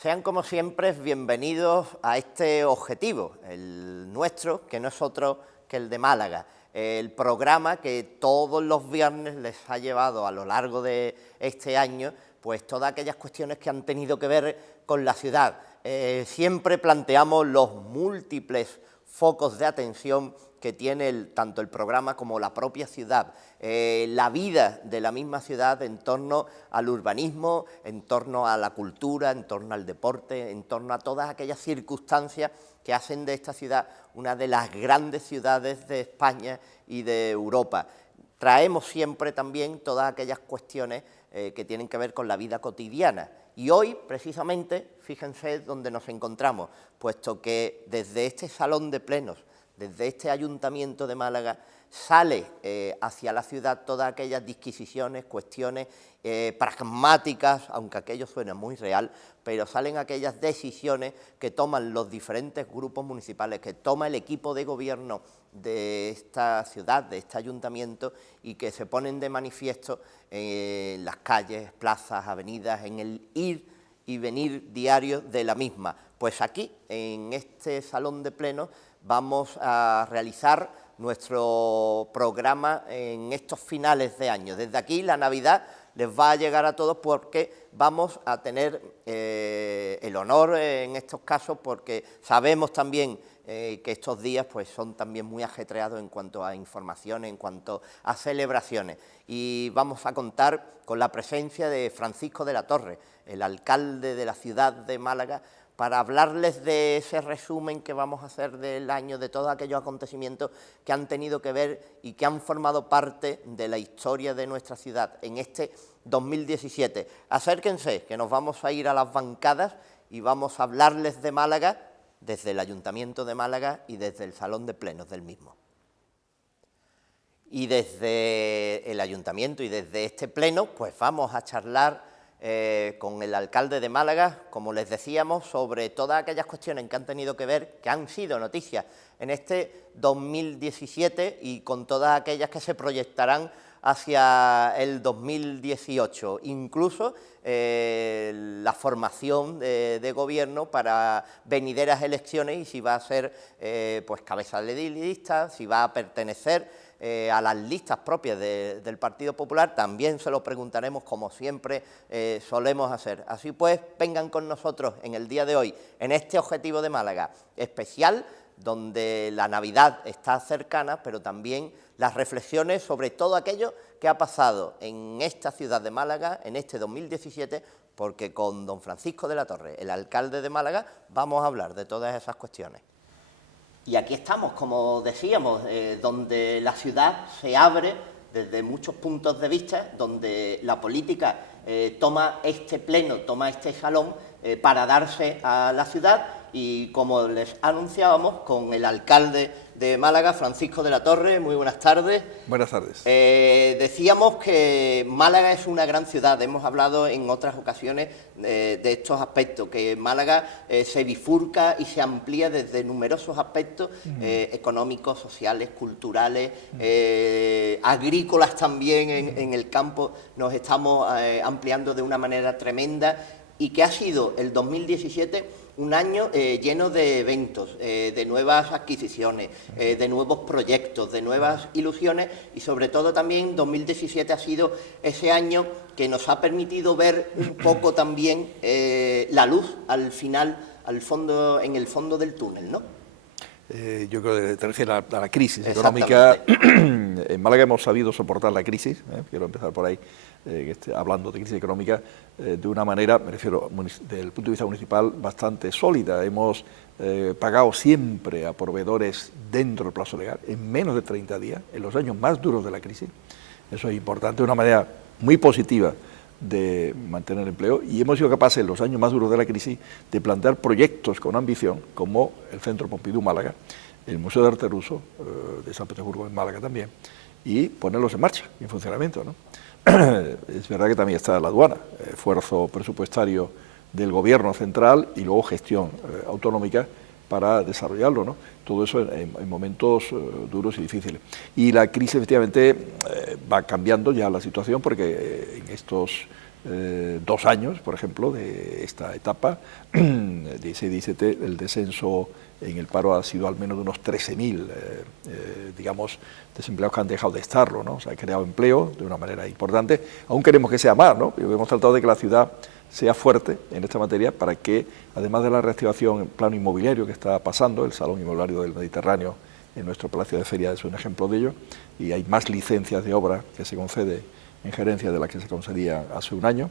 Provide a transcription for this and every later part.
Sean como siempre bienvenidos a este objetivo, el nuestro, que no es otro que el de Málaga. El programa que todos los viernes les ha llevado a lo largo de este año, pues todas aquellas cuestiones que han tenido que ver con la ciudad. Siempre planteamos los múltiples focos de atención que tiene tanto el programa como la propia ciudad, la vida de la misma ciudad en torno al urbanismo, en torno a la cultura, en torno al deporte, en torno a todas aquellas circunstancias que hacen de esta ciudad una de las grandes ciudades de España y de Europa. Traemos siempre también todas aquellas cuestiones que tienen que ver con la vida cotidiana. Y hoy, precisamente, fíjense dónde nos encontramos, puesto que desde este salón de plenos, desde este Ayuntamiento de Málaga, sale hacia la ciudad todas aquellas disquisiciones, cuestiones pragmáticas, aunque aquello suena muy real, pero salen aquellas decisiones que toman los diferentes grupos municipales, que toma el equipo de gobierno de esta ciudad, de este ayuntamiento, y que se ponen de manifiesto en las calles, plazas, avenidas, en el ir y venir diario de la misma. Pues aquí, en este salón de plenos, vamos a realizar nuestro programa en estos finales de año. Desde aquí la Navidad les va a llegar a todos porque vamos a tener el honor en estos casos, porque sabemos también que estos días pues, son también muy ajetreados en cuanto a informaciones, en cuanto a celebraciones. Y vamos a contar con la presencia de Francisco de la Torre, el alcalde de la ciudad de Málaga, para hablarles de ese resumen que vamos a hacer del año, de todos aquellos acontecimientos que han tenido que ver y que han formado parte de la historia de nuestra ciudad en este 2017. Acérquense, que nos vamos a ir a las bancadas y vamos a hablarles de Málaga desde el Ayuntamiento de Málaga y desde el Salón de Plenos del mismo. Y desde el Ayuntamiento y desde este pleno, pues vamos a charlar con el alcalde de Málaga, como les decíamos, sobre todas aquellas cuestiones que han tenido que ver, que han sido noticias en este 2017 y con todas aquellas que se proyectarán hacia el 2018, incluso la formación de gobierno para venideras elecciones y si va a ser pues cabeza de lista, si va a pertenecer a las listas propias del Partido Popular, también se lo preguntaremos como siempre solemos hacer. Así pues, vengan con nosotros en el día de hoy, en este objetivo de Málaga especial, donde la Navidad está cercana, pero también las reflexiones sobre todo aquello que ha pasado en esta ciudad de Málaga en este 2017, porque con don Francisco de la Torre, el alcalde de Málaga, vamos a hablar de todas esas cuestiones. Y aquí estamos, como decíamos, donde la ciudad se abre desde muchos puntos de vista, donde la política toma este pleno, toma este salón para darse a la ciudad y, como les anunciábamos, con el alcalde de Málaga, Francisco de la Torre. Muy buenas tardes. Buenas tardes. Decíamos que Málaga es una gran ciudad, hemos hablado en otras ocasiones de estos aspectos, que Málaga se bifurca y se amplía desde numerosos aspectos económicos, sociales, culturales, agrícolas también en el campo, nos estamos ampliando de una manera tremenda, y que ha sido el 2017 un año lleno de eventos, de nuevas adquisiciones, de nuevos proyectos, de nuevas ilusiones, y sobre todo también 2017 ha sido ese año que nos ha permitido ver un poco también la luz al final, en el fondo del túnel, ¿no? Yo creo que te refieres a la crisis económica. En Málaga hemos sabido soportar la crisis, quiero empezar por ahí, hablando de crisis económica, de una manera, me refiero desde el punto de vista municipal, bastante sólida. Hemos pagado siempre a proveedores dentro del plazo legal, en menos de 30 días, en los años más duros de la crisis. Eso es importante, de una manera muy positiva de mantener el empleo, y hemos sido capaces en los años más duros de la crisis de plantear proyectos con ambición, como el Centro Pompidou Málaga, el Museo de Arte Ruso de San Petersburgo en Málaga también, y ponerlos en marcha, en funcionamiento, ¿no? Es verdad que también está la aduana, esfuerzo presupuestario del gobierno central y luego gestión autonómica para desarrollarlo, ¿no? Todo eso en momentos duros y difíciles. Y la crisis efectivamente va cambiando ya la situación, porque en estos 2 años, por ejemplo, de esta etapa, 16-17, el descenso en el paro ha sido al menos de unos 13.000, digamos, desempleados que han dejado de estarlo, ¿no? Se ha creado empleo de una manera importante. Aún queremos que sea más, ¿no? Hemos tratado de que la ciudad sea fuerte en esta materia para que, además de la reactivación en plano inmobiliario que está pasando, el Salón Inmobiliario del Mediterráneo en nuestro Palacio de Feria es un ejemplo de ello, y hay más licencias de obra que se concede en gerencia de las que se concedía hace un año,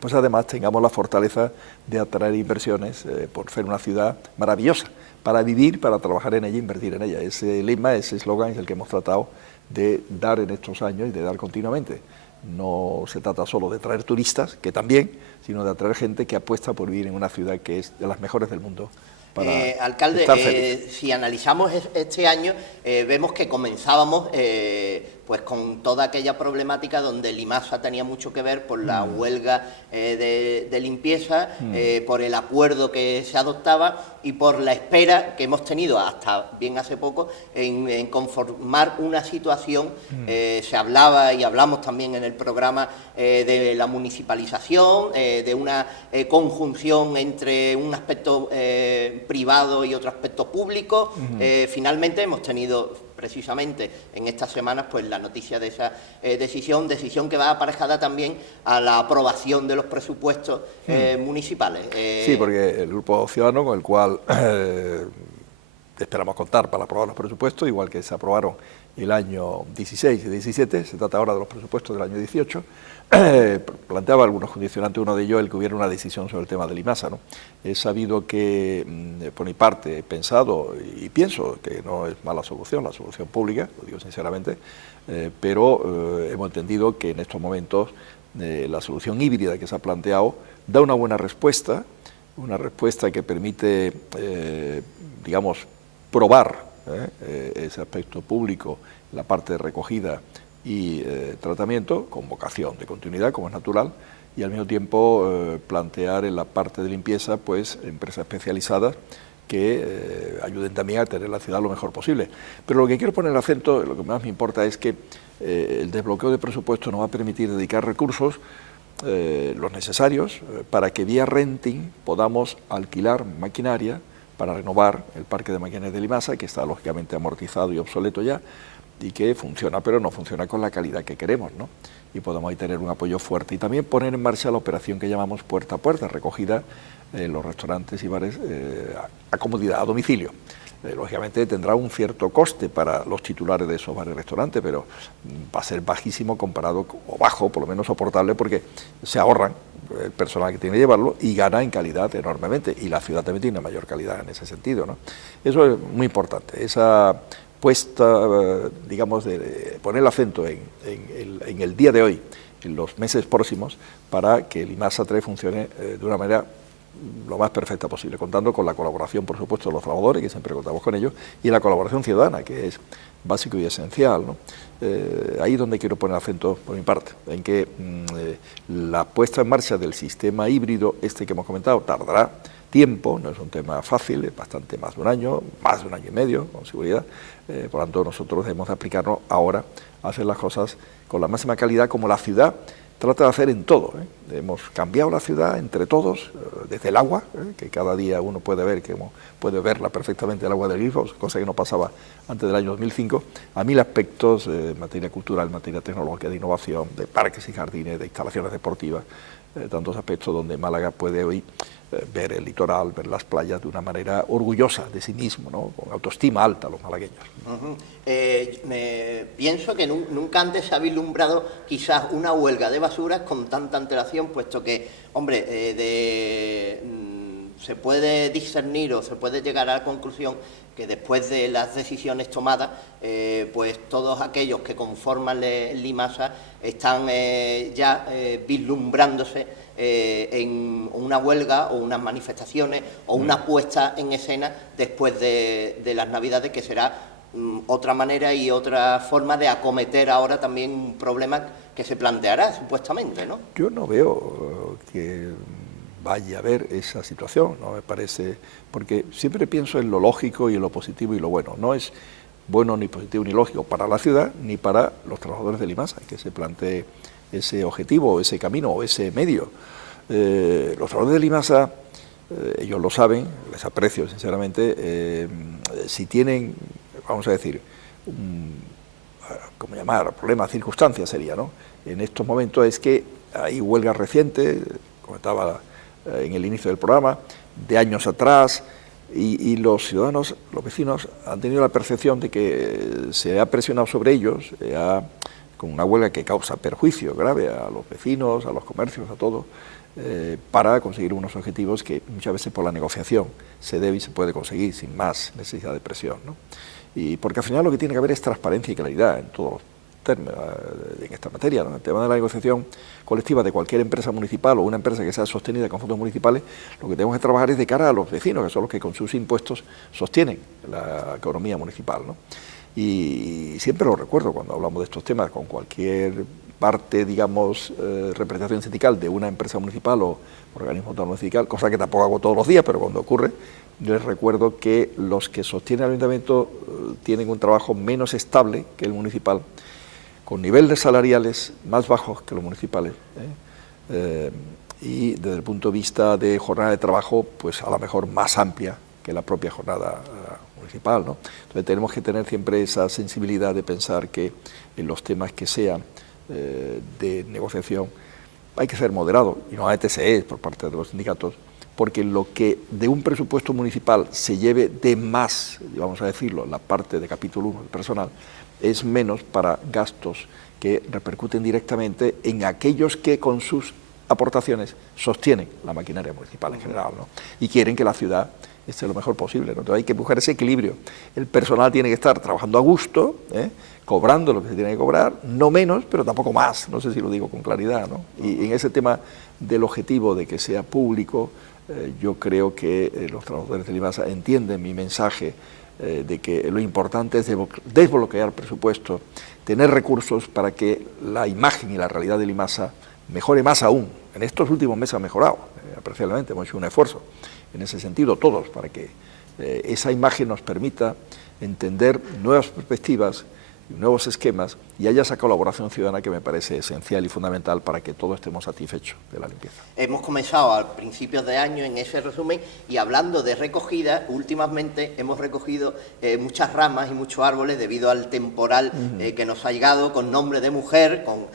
pues además tengamos la fortaleza de atraer inversiones por ser una ciudad maravillosa, para vivir, para trabajar en ella e invertir en ella. Ese lema, ese eslogan es el que hemos tratado de dar en estos años y de dar continuamente. No se trata solo de traer turistas, que también, sino de atraer gente que apuesta por vivir en una ciudad que es de las mejores del mundo. Alcalde, si analizamos este año, vemos que comenzábamos pues con toda aquella problemática donde Limasa tenía mucho que ver por la huelga de limpieza, por el acuerdo que se adoptaba y por la espera que hemos tenido hasta bien hace poco en conformar una situación. Se hablaba y hablamos también en el programa de la municipalización, de una conjunción entre un aspecto privado y otro aspecto público. Finalmente hemos tenido precisamente en estas semanas pues la noticia de esa decisión que va aparejada también a la aprobación de los presupuestos municipales. Sí, porque el Grupo Ciudadano, con el cual esperamos contar para aprobar los presupuestos, igual que se aprobaron el año 16 y 17, se trata ahora de los presupuestos del año 18, planteaba algunos condicionantes, uno de ellos el que hubiera una decisión sobre el tema de Limasa, ¿no? He sabido que, por mi parte, he pensado y pienso que no es mala solución, la solución pública, lo digo sinceramente, pero hemos entendido que en estos momentos la solución híbrida que se ha planteado da una buena respuesta, una respuesta que permite, digamos, probar ese aspecto público, la parte de recogida y tratamiento, con vocación de continuidad, como es natural, y al mismo tiempo plantear en la parte de limpieza pues empresas especializadas que ayuden también a tener la ciudad lo mejor posible. Pero lo que quiero poner el acento, lo que más me importa es que el desbloqueo de presupuesto nos va a permitir dedicar recursos los necesarios para que vía renting podamos alquilar maquinaria para renovar el parque de maquinaria de Limasa, que está lógicamente amortizado y obsoleto ya, y que funciona, pero no funciona con la calidad que queremos, ¿no? Y podemos ahí tener un apoyo fuerte. Y también poner en marcha la operación que llamamos puerta a puerta, recogida en los restaurantes y bares a comodidad, a domicilio. Lógicamente tendrá un cierto coste para los titulares de esos bares y restaurantes, pero va a ser bajísimo comparado, o bajo, por lo menos soportable, porque se ahorran el personal que tiene que llevarlo y gana en calidad enormemente. Y la ciudad también tiene mayor calidad en ese sentido, ¿no? Eso es muy importante, esa puesta, digamos, de poner el acento en el día de hoy, en los meses próximos, para que Limasa 3 funcione de una manera lo más perfecta posible, contando con la colaboración, por supuesto, de los trabajadores, que siempre contamos con ellos, y la colaboración ciudadana, que es básico y esencial, ¿no? Ahí es donde quiero poner acento por mi parte, en que la puesta en marcha del sistema híbrido, este que hemos comentado, tardará tiempo, no es un tema fácil, es bastante más de un año y medio, con seguridad. Por lo tanto, nosotros debemos de aplicarnos ahora a hacer las cosas con la máxima calidad, como la ciudad trata de hacer en todo. Hemos cambiado la ciudad entre todos, desde el agua, que cada día uno puede ver, que puede verla perfectamente, el agua del grifo, cosa que no pasaba antes del año 2005, a 1000 aspectos, materia cultural, materia tecnológica, de innovación, de parques y jardines, de instalaciones deportivas, tantos aspectos donde Málaga puede hoy ver el litoral, ver las playas de una manera orgullosa de sí mismo, ¿no? Con autoestima alta los malagueños. Pienso que nunca antes se ha vislumbrado quizás una huelga de basuras con tanta antelación, puesto que, hombre, se puede discernir o se puede llegar a la conclusión que después de las decisiones tomadas, pues todos aquellos que conforman Limasa están ya vislumbrándose en una huelga o unas manifestaciones o una puesta en escena después de las Navidades, que será otra manera y otra forma de acometer ahora también un problema que se planteará supuestamente, ¿no? Yo no veo que vaya a haber esa situación, no me parece, porque siempre pienso en lo lógico y en lo positivo y lo bueno. No es bueno ni positivo ni lógico para la ciudad ni para los trabajadores de Limasa, que se plantee ese objetivo, ese camino o ese medio. Los trabajadores del IMASA, ellos lo saben, les aprecio sinceramente, si tienen, vamos a decir, ¿cómo llamar? Problemas, circunstancias sería, ¿no? En estos momentos es que hay huelgas recientes, comentaba en el inicio del programa, de años atrás, y los ciudadanos, los vecinos, han tenido la percepción de que se ha presionado sobre ellos, con una huelga que causa perjuicio grave a los vecinos, a los comercios, a todo, para conseguir unos objetivos que muchas veces por la negociación se debe y se puede conseguir sin más necesidad de presión, ¿no? Y porque al final lo que tiene que haber es transparencia y claridad en todos los términos, en esta materia, ¿no? En el tema de la negociación colectiva de cualquier empresa municipal o una empresa que sea sostenida con fondos municipales, lo que tenemos que trabajar es de cara a los vecinos, que son los que con sus impuestos sostienen la economía municipal, ¿no? Y siempre lo recuerdo cuando hablamos de estos temas con cualquier parte, digamos, representación sindical de una empresa municipal o organismo autónomo sindical, cosa que tampoco hago todos los días, pero cuando ocurre, les recuerdo que los que sostienen el ayuntamiento tienen un trabajo menos estable que el municipal, con niveles salariales más bajos que los municipales, y desde el punto de vista de jornada de trabajo, pues a lo mejor más amplia que la propia jornada municipal, ¿no? Entonces tenemos que tener siempre esa sensibilidad de pensar que en los temas que sean de negociación hay que ser moderado, y normalmente se es por parte de los sindicatos, porque lo que de un presupuesto municipal se lleve de más, vamos a decirlo, la parte de capítulo 1 del personal, es menos para gastos que repercuten directamente en aquellos que con sus aportaciones sostienen la maquinaria municipal en general, ¿no? Y quieren que la ciudad esté lo mejor posible, ¿no? Entonces hay que buscar ese equilibrio. El personal tiene que estar trabajando a gusto, cobrando lo que se tiene que cobrar, no menos, pero tampoco más, no sé si lo digo con claridad, ¿no? Y en ese tema del objetivo de que sea público, yo creo que los trabajadores del IMASA entienden mi mensaje de que lo importante es desbloquear presupuestos, tener recursos para que la imagen y la realidad del IMASA mejore más aún. En estos últimos meses ha mejorado, apreciablemente, hemos hecho un esfuerzo en ese sentido todos, para que esa imagen nos permita entender nuevas perspectivas, nuevos esquemas, y haya esa colaboración ciudadana que me parece esencial y fundamental para que todos estemos satisfechos de la limpieza. Hemos comenzado a principios de año en ese resumen, y hablando de recogida, últimamente hemos recogido muchas ramas y muchos árboles debido al temporal que nos ha llegado con nombre de mujer, con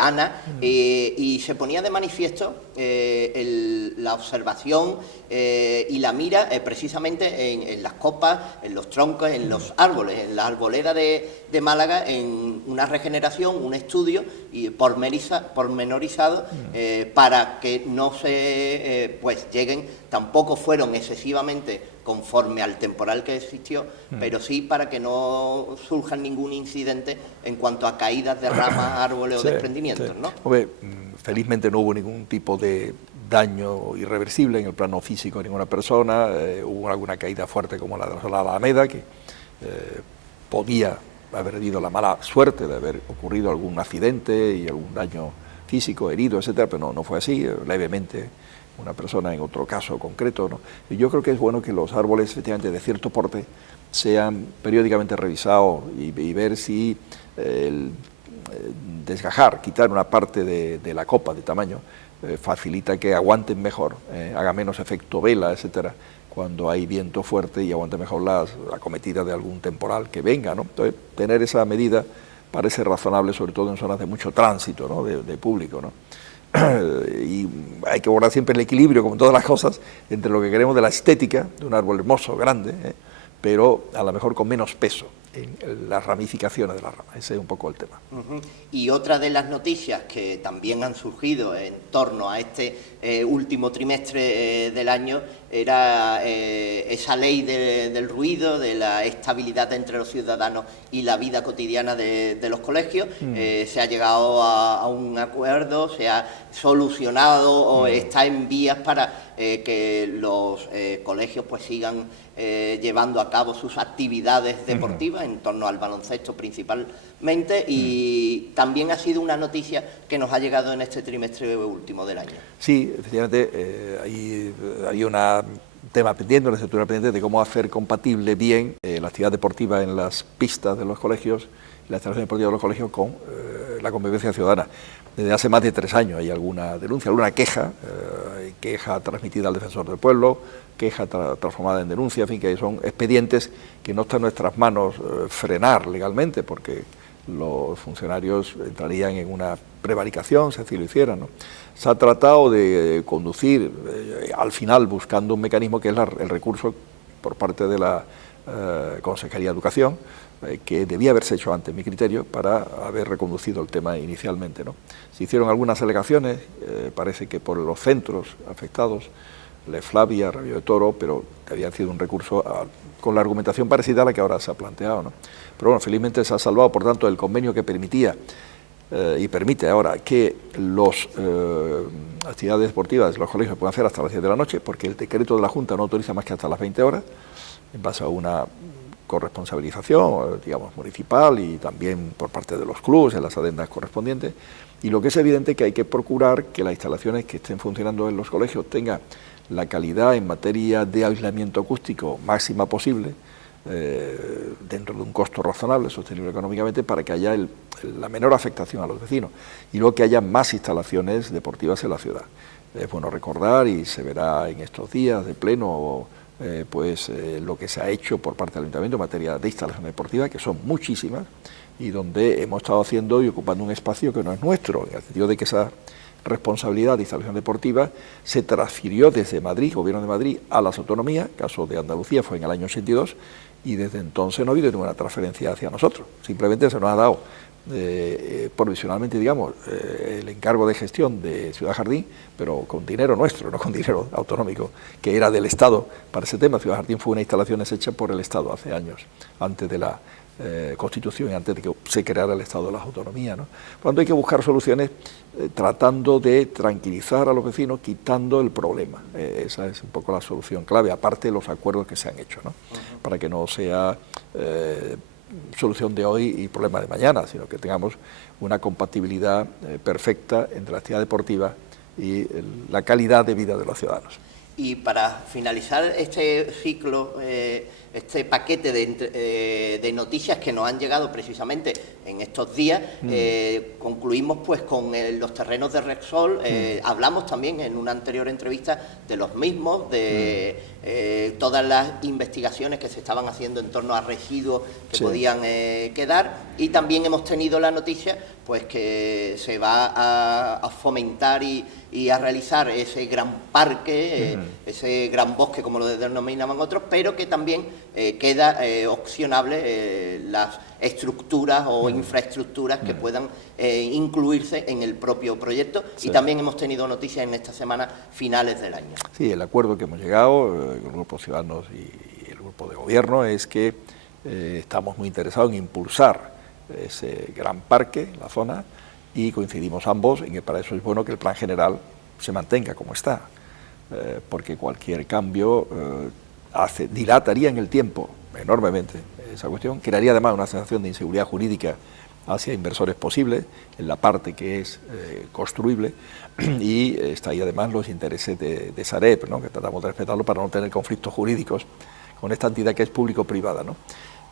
Ana, y se ponía de manifiesto la observación y la mira precisamente en las copas, en los troncos, en los árboles, en la arboleda de Málaga, en una regeneración, un estudio y pormenorizado para que no se lleguen, tampoco fueron excesivamente conforme al temporal que existió, pero sí para que no surja ningún incidente en cuanto a caídas de ramas, árboles o desprendimientos, ¿no? Hombre, felizmente no hubo ningún tipo de daño irreversible en el plano físico de ninguna persona. Hubo alguna caída fuerte como la de la Alameda, que podía haber habido la mala suerte de haber ocurrido algún accidente y algún daño físico, herido, etcétera, pero no fue así, levemente una persona en otro caso concreto, ¿no? Y yo creo que es bueno que los árboles, efectivamente, de cierto porte sean periódicamente revisados y ver si desgajar, quitar una parte de la copa de tamaño, facilita que aguanten mejor, haga menos efecto vela, etcétera, cuando hay viento fuerte, y aguante mejor la acometida de algún temporal que venga, ¿no? Entonces, tener esa medida parece razonable, sobre todo en zonas de mucho tránsito, ¿no? de público, ¿no? Y hay que guardar siempre el equilibrio, como en todas las cosas, entre lo que queremos de la estética de un árbol hermoso, grande, pero a lo mejor con menos peso en las ramificaciones de la rama. Ese es un poco el tema. Y otra de las noticias que también han surgido en torno a este último trimestre del año era esa ley del ruido, de la estabilidad entre los ciudadanos y la vida cotidiana de los colegios. Se ha llegado a un acuerdo, se ha solucionado o está en vías para que los colegios pues sigan llevando a cabo sus actividades deportivas en torno al baloncesto principalmente, y también ha sido una noticia que nos ha llegado en este trimestre último del año. Sí, efectivamente, hay un tema pendiente, una estructura pendiente de cómo hacer compatible bien la actividad deportiva en las pistas de los colegios, la instalación deportiva de los colegios con la convivencia ciudadana. Desde hace más de 3 años hay alguna denuncia, alguna queja, queja transmitida al defensor del pueblo, queja transformada en denuncia, en fin, que son expedientes que no está en nuestras manos frenar legalmente, porque los funcionarios entrarían en una prevaricación si así lo hicieran, ¿no? Se ha tratado de conducir, al final buscando un mecanismo que es el recurso por parte de la Consejería de Educación, que debía haberse hecho antes, mi criterio, para haber reconducido el tema inicialmente, ¿no? Se hicieron algunas alegaciones, parece que por los centros afectados, Le Flavia, Rabio de Toro, pero que había sido un recurso con la argumentación parecida a la que ahora se ha planteado, ¿no? Pero bueno, felizmente se ha salvado, por tanto, el convenio que permitía y permite ahora que las actividades deportivas de los colegios puedan hacer hasta las 10 de la noche, porque el decreto de la Junta no autoriza más que hasta las 20 horas, en base a una corresponsabilización, digamos, municipal y también por parte de los clubes en las adendas correspondientes. Y lo que es evidente es que hay que procurar que las instalaciones que estén funcionando en los colegios tengan la calidad en materia de aislamiento acústico máxima posible, dentro de un costo razonable, sostenible económicamente, para que haya la menor afectación a los vecinos y luego que haya más instalaciones deportivas en la ciudad. Es bueno recordar, y se verá en estos días de pleno, lo que se ha hecho por parte del Ayuntamiento en materia de instalaciones deportivas, que son muchísimas, y donde hemos estado haciendo y ocupando un espacio que no es nuestro, en el sentido de que esa responsabilidad de instalación deportiva se transfirió desde Madrid, Gobierno de Madrid, a las autonomías. Caso de Andalucía fue en el año 82, y desde entonces no ha habido ninguna transferencia hacia nosotros, simplemente se nos ha dado provisionalmente, digamos, el encargo de gestión de Ciudad Jardín, pero con dinero nuestro, no con dinero autonómico, que era del Estado para ese tema. Ciudad Jardín fue una instalación hecha por el Estado hace años, antes de la Constitución y antes de que se creara el Estado de las autonomías, ¿no? Por lo tanto, hay que buscar soluciones tratando de tranquilizar a los vecinos, quitando el problema. Esa es un poco la solución clave, aparte de los acuerdos que se han hecho, ¿no? Para que no sea solución de hoy y problema de mañana, sino que tengamos una compatibilidad perfecta entre la actividad deportiva y la calidad de vida de los ciudadanos. Y para finalizar este ciclo, este paquete de noticias que nos han llegado precisamente en estos días, concluimos pues con los terrenos de Repsol. Hablamos también en una anterior entrevista de los mismos, de todas las investigaciones que se estaban haciendo en torno a residuos que podían quedar, y también hemos tenido la noticia pues que se va a fomentar y a realizar ese gran parque, ese gran bosque, como lo denominaban otros, pero que también queda opcionable las estructuras o infraestructuras que puedan incluirse en el propio proyecto. Y también hemos tenido noticias en esta semana finales del año. Sí, el acuerdo que hemos llegado, el Grupo Ciudadanos y el Grupo de Gobierno, es que estamos muy interesados en impulsar ese gran parque en la zona, y coincidimos ambos en que para eso es bueno que el plan general se mantenga como está, porque cualquier cambio dilataría en el tiempo enormemente esa cuestión, crearía además una sensación de inseguridad jurídica hacia inversores posibles en la parte que es construible, y está ahí además los intereses de Sareb, ¿no? Que tratamos de respetarlo para no tener conflictos jurídicos con esta entidad que es público-privada, ¿no?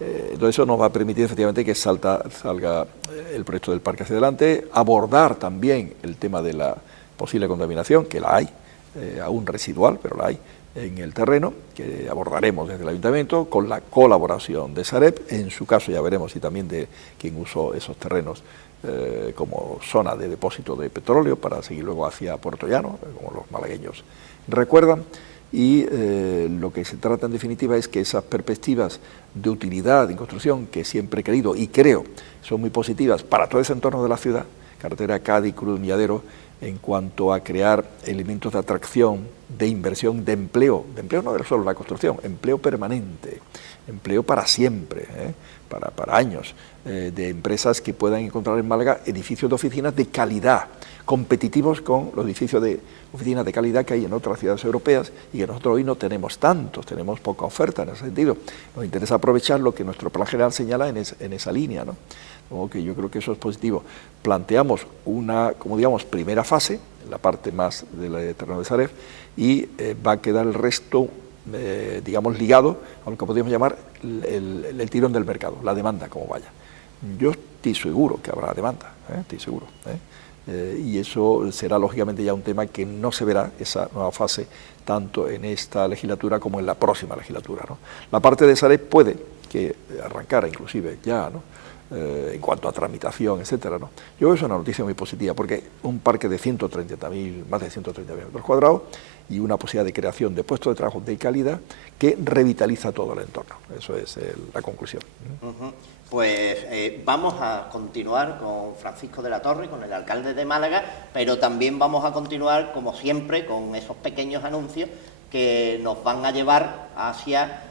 Entonces eso nos va a permitir efectivamente que salga el proyecto del parque hacia adelante, abordar también el tema de la posible contaminación, que la hay, aún residual, pero la hay en el terreno, que abordaremos desde el Ayuntamiento con la colaboración de Sareb. En su caso ya veremos si también de quien usó esos terrenos como zona de depósito de petróleo para seguir luego hacia Puerto Llano, como los malagueños recuerdan. Y lo que se trata en definitiva es que esas perspectivas de utilidad en construcción, que siempre he querido y creo son muy positivas para todo ese entorno de la ciudad, carretera Cádiz, Cruz Milladero, en cuanto a crear elementos de atracción, de inversión, de empleo no solo la construcción, empleo permanente, empleo para siempre, para años, de empresas que puedan encontrar en Málaga edificios de oficinas de calidad, competitivos con los edificios de oficinas de calidad que hay en otras ciudades europeas, y que nosotros hoy no tenemos tantos, tenemos poca oferta en ese sentido. Nos interesa aprovechar lo que nuestro plan general señala en esa línea, ¿no? Que yo creo que eso es positivo. Planteamos una, como digamos, primera fase, la parte más del terreno de Sareb, y va a quedar el resto, digamos, ligado a lo que podríamos llamar el tirón del mercado, la demanda, como vaya. Yo estoy seguro que habrá demanda, estoy seguro. Y eso será lógicamente ya un tema que no se verá, esa nueva fase, tanto en esta legislatura como en la próxima legislatura, ¿no? La parte de Sareb puede que arrancara inclusive ya, ¿no? En cuanto a tramitación, etcétera, ¿no? Yo creo que es una noticia muy positiva, porque un parque de 130.000, más de 130.000 metros cuadrados, y una posibilidad de creación de puestos de trabajo de calidad que revitaliza todo el entorno. Eso es la conclusión. Pues vamos a continuar con Francisco de la Torre, con el alcalde de Málaga, pero también vamos a continuar, como siempre, con esos pequeños anuncios que nos van a llevar hacia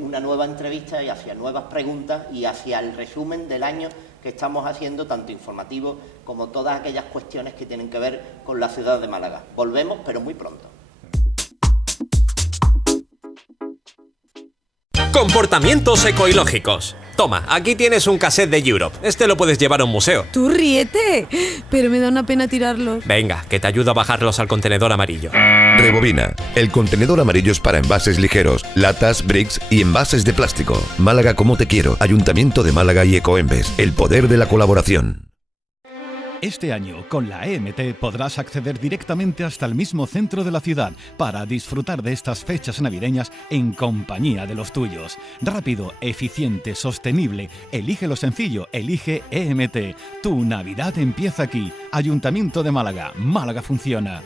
una nueva entrevista y hacia nuevas preguntas y hacia el resumen del año que estamos haciendo, tanto informativo como todas aquellas cuestiones que tienen que ver con la ciudad de Málaga. Volvemos, pero muy pronto. Comportamientos ecológicos. Toma, aquí tienes un cassette de Europe. Este lo puedes llevar a un museo. Tú ríete, pero me da una pena tirarlos. Venga, que te ayudo a bajarlos al contenedor amarillo. Rebobina. El contenedor amarillo es para envases ligeros, latas, bricks y envases de plástico. Málaga como te quiero. Ayuntamiento de Málaga y Ecoembes. El poder de la colaboración. Este año, con la EMT, podrás acceder directamente hasta el mismo centro de la ciudad para disfrutar de estas fechas navideñas en compañía de los tuyos. Rápido, eficiente, sostenible. Elige lo sencillo, elige EMT. Tu Navidad empieza aquí. Ayuntamiento de Málaga. Málaga funciona.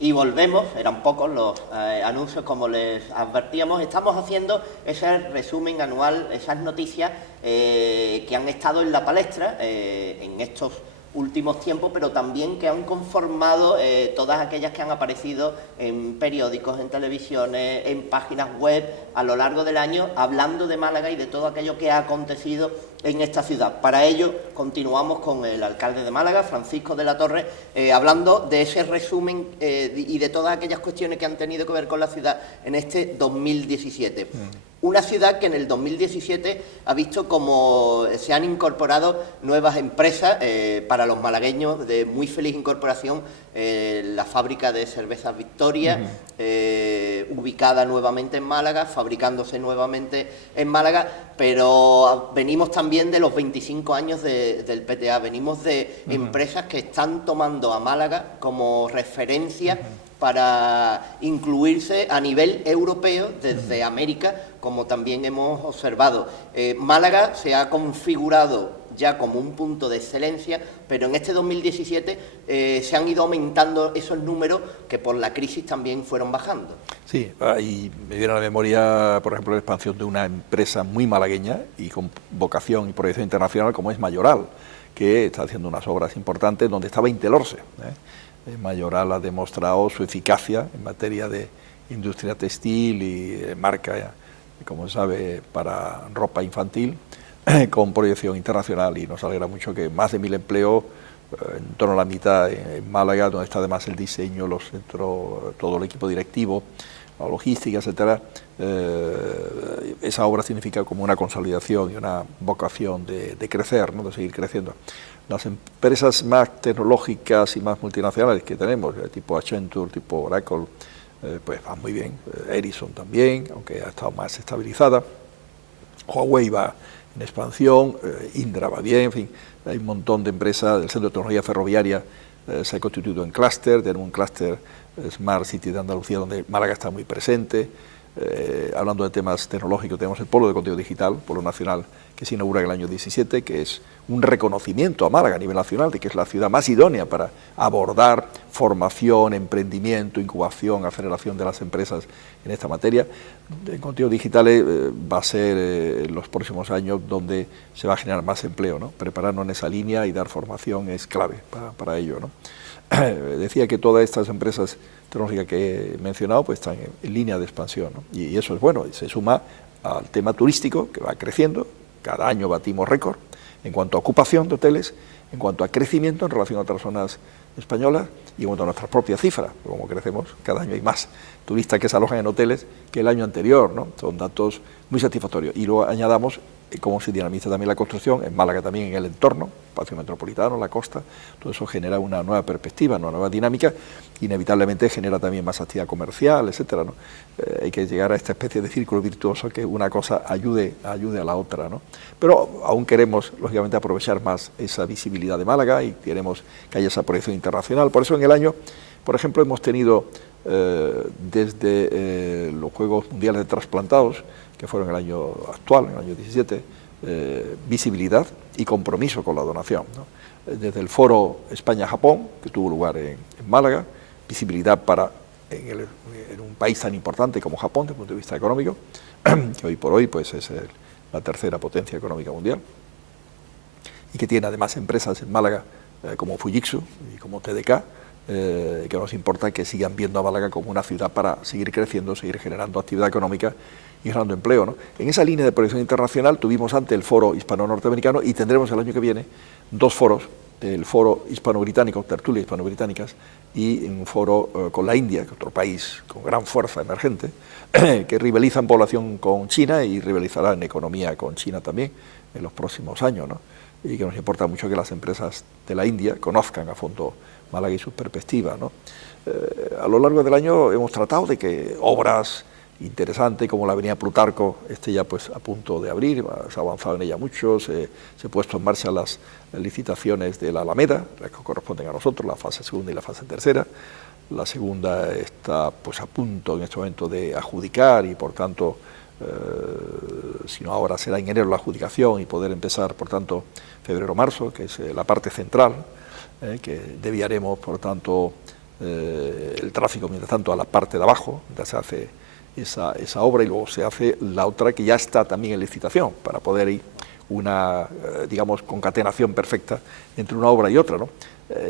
Y volvemos, eran pocos los anuncios como les advertíamos, estamos haciendo ese resumen anual, esas noticias que han estado en la palestra en estos últimos tiempos, pero también que han conformado todas aquellas que han aparecido en periódicos, en televisiones, en páginas web a lo largo del año, hablando de Málaga y de todo aquello que ha acontecido en esta ciudad. Para ello continuamos con el alcalde de Málaga, Francisco de la Torre, hablando de ese resumen y de todas aquellas cuestiones que han tenido que ver con la ciudad en este 2017. Una ciudad que en el 2017 ha visto como se han incorporado nuevas empresas para los malagueños de muy feliz incorporación, la fábrica de cervezas Victoria, ubicada nuevamente en Málaga, fabricándose nuevamente en Málaga, pero venimos también de los 25 años del PTA, venimos de empresas que están tomando a Málaga como referencia para incluirse a nivel europeo desde América, como también hemos observado. Málaga se ha configurado ya como un punto de excelencia, pero en este 2017 se han ido aumentando esos números que por la crisis también fueron bajando. Sí, y me viene a la memoria, por ejemplo, la expansión de una empresa muy malagueña y con vocación y proyección internacional como es Mayoral, que está haciendo unas obras importantes donde estaba Intelorse. Mayoral ha demostrado su eficacia en materia de industria textil y marca, como se sabe, para ropa infantil, con proyección internacional, y nos alegra mucho que más de 1000 empleos, en torno a la mitad en Málaga, donde está además el diseño, los centros, todo el equipo directivo, la logística, etcétera. Esa obra significa como una consolidación y una vocación de crecer, ¿no? De seguir creciendo. Las empresas más tecnológicas y más multinacionales que tenemos, tipo Accenture, tipo Oracle, pues van muy bien. Ericsson también, aunque ha estado más estabilizada. Huawei va en expansión, Indra va bien, en fin, hay un montón de empresas. El Centro de Tecnología Ferroviaria se ha constituido en clúster, tenemos un clúster Smart City de Andalucía donde Málaga está muy presente. Hablando de temas tecnológicos, tenemos el Polo de Contenido Digital, Polo Nacional, que se inaugura en el año 17, que es un reconocimiento a Málaga a nivel nacional de que es la ciudad más idónea para abordar formación, emprendimiento, incubación, aceleración de las empresas en esta materia. En contenido digital va a ser en los próximos años donde se va a generar más empleo, ¿no? Prepararnos en esa línea y dar formación es clave para ello, ¿no? Decía que todas estas empresas tecnológicas que he mencionado pues están en línea de expansión, ¿no? Y eso es bueno, y se suma al tema turístico que va creciendo, cada año batimos récord en cuanto a ocupación de hoteles, en cuanto a crecimiento en relación a otras zonas españolas, y en cuanto a nuestras propias cifras, como crecemos, cada año hay más turistas que se alojan en hoteles que el año anterior, ¿no? Son datos muy satisfactorios. Y luego añadamos cómo se dinamiza también la construcción, en Málaga también en el entorno, espacio metropolitano, la costa, todo eso genera una nueva perspectiva, una nueva dinámica, inevitablemente genera también más actividad comercial, etcétera, ¿no? Hay que llegar a esta especie de círculo virtuoso que una cosa ayude a la otra, ¿no? Pero aún queremos, lógicamente, aprovechar más esa visibilidad de Málaga y queremos que haya esa proyección internacional. Por eso en el año, por ejemplo, hemos tenido desde los Juegos Mundiales de Trasplantados, que fueron el año actual, en el año 17, visibilidad y compromiso con la donación, ¿no? Desde el Foro España-Japón, que tuvo lugar en Málaga, visibilidad en un país tan importante como Japón desde el punto de vista económico, que hoy por hoy pues, es la tercera potencia económica mundial, y que tiene además empresas en Málaga como Fujitsu y como TDK, que nos importa que sigan viendo a Málaga como una ciudad para seguir creciendo, seguir generando actividad económica y generando empleo, ¿no? En esa línea de proyección internacional tuvimos antes el Foro Hispano-Norteamericano y tendremos el año que viene 2 foros, el Foro Hispano-Británico, tertulias hispano-británicas, y un foro con la India, que es otro país con gran fuerza emergente, que rivaliza en población con China y rivalizará en economía con China también en los próximos años, ¿no? Y que nos importa mucho que las empresas de la India conozcan a fondo Málaga y sus perspectivas, ¿no? A lo largo del año hemos tratado de que obras interesantes como la avenida Plutarco esté ya pues a punto de abrir, se ha avanzado en ella mucho, se han puesto en marcha las licitaciones de la Alameda, las que corresponden a nosotros, la fase segunda y la fase tercera. La segunda está pues a punto en este momento de adjudicar y por tanto, si no ahora será en enero la adjudicación y poder empezar por tanto febrero-marzo, que es la parte central, que desviaremos por tanto el tráfico mientras tanto a la parte de abajo, ya se hace esa obra y luego se hace la otra que ya está también en licitación para poder ir una, digamos, concatenación perfecta entre una obra y otra, ¿no?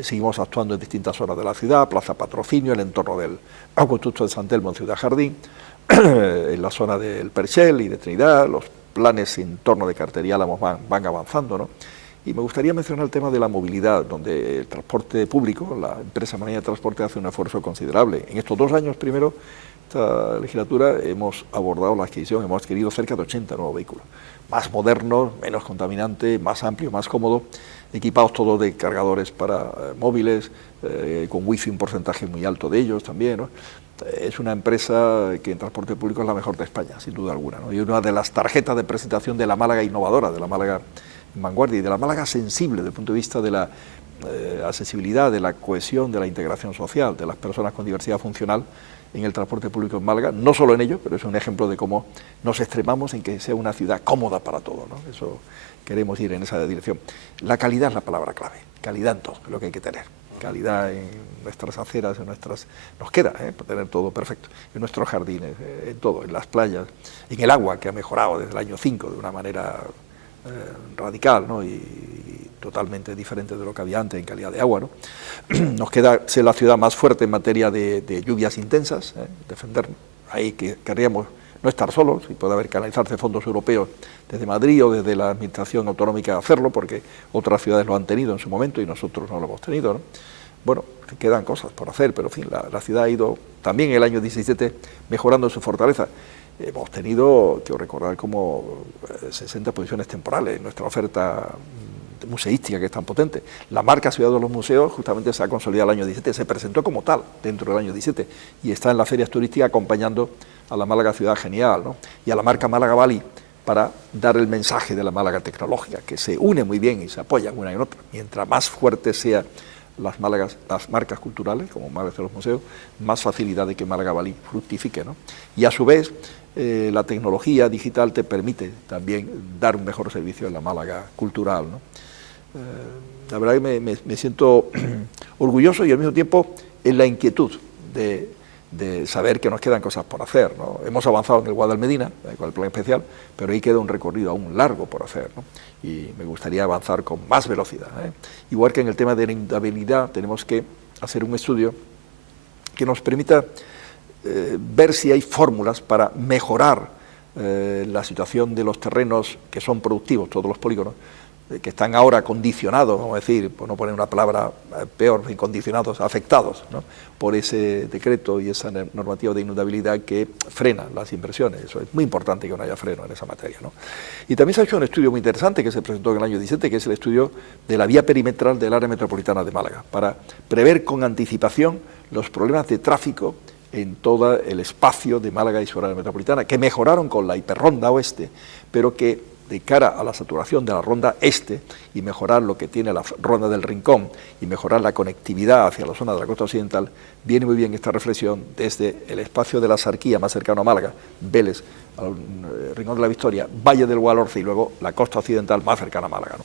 Seguimos actuando en distintas zonas de la ciudad, Plaza Patrocinio, el entorno del acueducto de San Telmo en Ciudad Jardín, en la zona del Perchel y de Trinidad, los planes en torno de Cartería Álamos van avanzando, ¿no? Y me gustaría mencionar el tema de la movilidad, donde el transporte público, la empresa Manilla de Transporte hace un esfuerzo considerable. En estos 2 años, primero, esta legislatura hemos abordado la adquisición, hemos adquirido cerca de 80 nuevos vehículos, más modernos, menos contaminantes, más amplios, más cómodos, equipados todos de cargadores para móviles, con wifi un porcentaje muy alto de ellos también, ¿no? Es una empresa que en transporte público es la mejor de España, sin duda alguna, ¿no? Y una de las tarjetas de presentación de la Málaga innovadora, de la Málaga en vanguardia y de la Málaga sensible desde el punto de vista de la accesibilidad, de la cohesión, de la integración social, de las personas con diversidad funcional en el transporte público en Málaga, no solo en ello, pero es un ejemplo de cómo nos extremamos en que sea una ciudad cómoda para todo, ¿no? Eso queremos ir en esa dirección. La calidad es la palabra clave, calidad en todo, es lo que hay que tener. Calidad en nuestras aceras, nos queda para tener todo perfecto, en nuestros jardines, en todo, en las playas, en el agua que ha mejorado desde el año 5 de una manera radical, ¿no? y totalmente diferente de lo que había antes en calidad de agua, ¿no? Nos queda ser la ciudad más fuerte en materia de lluvias intensas, defendernos. Ahí que querríamos no estar solos y puede haber canalizarse fondos europeos desde Madrid o desde la administración autonómica hacerlo, porque otras ciudades lo han tenido en su momento y nosotros no lo hemos tenido, ¿no? Bueno, quedan cosas por hacer, pero en fin, la ciudad ha ido también en el año 17 mejorando su fortaleza. Hemos tenido, quiero recordar, como 60 posiciones temporales en nuestra oferta museística, que es tan potente. La marca Ciudad de los Museos justamente se ha consolidado el año 17, se presentó como tal dentro del año 17 y está en las ferias turísticas acompañando a la Málaga Ciudad Genial, ¿no? Y a la marca Málaga Bali para dar el mensaje de la Málaga tecnológica, que se une muy bien y se apoyan una en otra. Mientras más fuertes sean las marcas culturales, como Málaga de los Museos, más facilidad de que Málaga Bali fructifique, ¿no? Y a su vez, la tecnología digital te permite también dar un mejor servicio en la Málaga cultural, ¿no? La verdad que me siento orgulloso y al mismo tiempo en la inquietud de saber que nos quedan cosas por hacer, ¿no? Hemos avanzado en el Guadalmedina, con el plan especial, pero ahí queda un recorrido aún largo por hacer, ¿no? Y me gustaría avanzar con más velocidad, ¿eh? Igual que en el tema de la inundabilidad tenemos que hacer un estudio que nos permita ver si hay fórmulas para mejorar la situación de los terrenos que son productivos, todos los polígonos, que están ahora condicionados, vamos a decir, por no poner una palabra peor, condicionados, afectados, ¿no?, por ese decreto y esa normativa de inundabilidad que frena las inversiones. Eso es muy importante, que no haya freno en esa materia, ¿no? Y también se ha hecho un estudio muy interesante que se presentó en el año 17, que es el estudio de la vía perimetral del área metropolitana de Málaga, para prever con anticipación los problemas de tráfico en todo el espacio de Málaga y su área metropolitana, que mejoraron con la hiperronda oeste, pero que de cara a la saturación de la ronda este y mejorar lo que tiene la ronda del Rincón y mejorar la conectividad hacia la zona de la costa occidental, viene muy bien esta reflexión desde el espacio de la Sarquía más cercano a Málaga, Vélez, al Rincón de la Victoria, Valle del Guadalhorce y luego la costa occidental más cercana a Málaga, ¿no?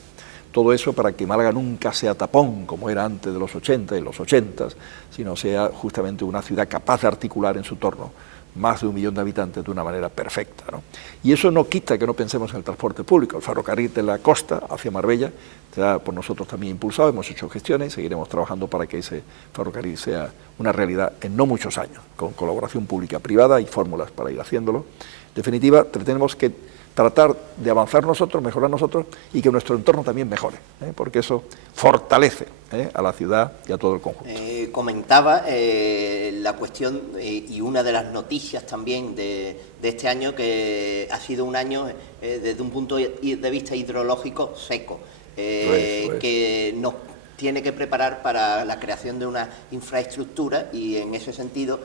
Todo eso para que Málaga nunca sea tapón, como era antes de los 80 y los 80, sino sea justamente una ciudad capaz de articular en su torno más de 1 millón de habitantes de una manera perfecta, ¿no? Y eso no quita que no pensemos en el transporte público. El ferrocarril de la costa hacia Marbella está por nosotros también impulsado, hemos hecho gestiones y seguiremos trabajando para que ese ferrocarril sea una realidad en no muchos años, con colaboración pública-privada y fórmulas para ir haciéndolo. En definitiva, tenemos que tratar de avanzar nosotros, mejorar nosotros y que nuestro entorno también mejore, porque eso fortalece a la ciudad y a todo el conjunto. Comentaba la cuestión y una de las noticias también de este año, que ha sido un año desde un punto de vista hidrológico seco, que nos tiene que preparar para la creación de una infraestructura, y en ese sentido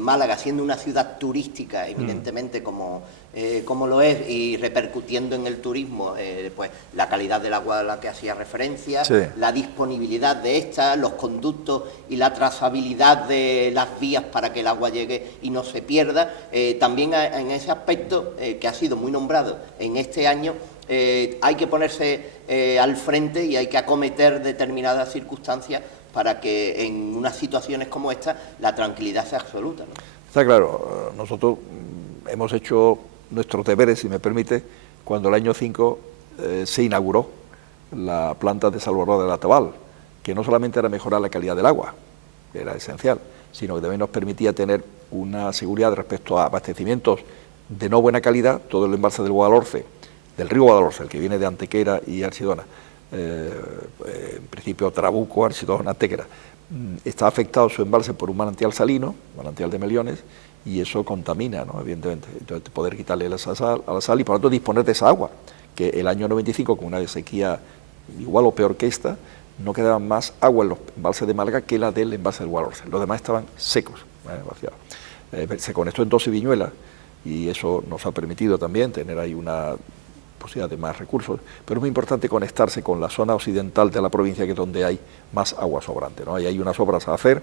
Málaga, siendo una ciudad turística evidentemente como lo es, y repercutiendo en el turismo, pues la calidad del agua a la que hacía referencia, sí, la disponibilidad de esta, los conductos y la trazabilidad de las vías para que el agua llegue y no se pierda, también en ese aspecto que ha sido muy nombrado en este año, hay que ponerse al frente y hay que acometer determinadas circunstancias para que en unas situaciones como esta la tranquilidad sea absoluta, ¿no? Está claro, nosotros hemos hecho nuestros deberes, si me permite, cuando el año 5 se inauguró la planta de Salvador de la Tabal, que no solamente era mejorar la calidad del agua, que era esencial, sino que también nos permitía tener una seguridad respecto a abastecimientos de no buena calidad. Todo el embalse del Guadalhorce, del río Guadalhorce, el que viene de Antequera y Archidona, en principio Trabuco, Archidona, Antequera, está afectado su embalse por un manantial salino, manantial de Meliones, y eso contamina, ¿no?, evidentemente. Entonces, poder quitarle a la sal y por lo tanto disponer de esa agua, que el año 95, con una sequía igual o peor que esta, no quedaba más agua en los embalses de Málaga que la del embalse del Guadalhorce. Los demás estaban secos, vaciados. Se conectó en 12 viñuelas y eso nos ha permitido también tener ahí una posibilidad de más recursos, pero es muy importante conectarse con la zona occidental de la provincia, que es donde hay más agua sobrante, ¿no? Ahí hay unas obras a hacer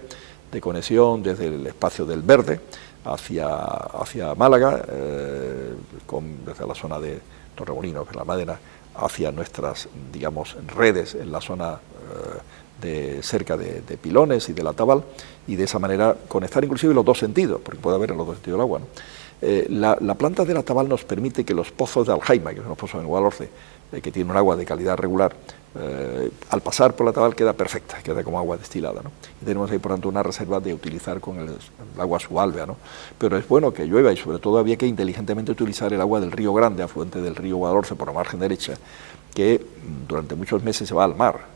de conexión desde el espacio del Verde hacia Málaga, desde la zona de Torremolinos, de la Madena, hacia nuestras, digamos, redes en la zona cerca de Pilones y de la Tabal, y de esa manera conectar inclusive los dos sentidos, porque puede haber en los dos sentidos el agua, ¿no? La planta de la Tabal nos permite que los pozos de Aljaima, que son los pozos en Guadalhorce, que tienen un agua de calidad regular, al pasar por la Tabal queda perfecta, queda como agua destilada, ¿no? Y tenemos ahí, por tanto, una reserva de utilizar con el agua subalvea, ¿no? Pero es bueno que llueva, y sobre todo había que inteligentemente utilizar el agua del Río Grande, afluente del río Guadalhorce por la margen derecha, que durante muchos meses se va al mar,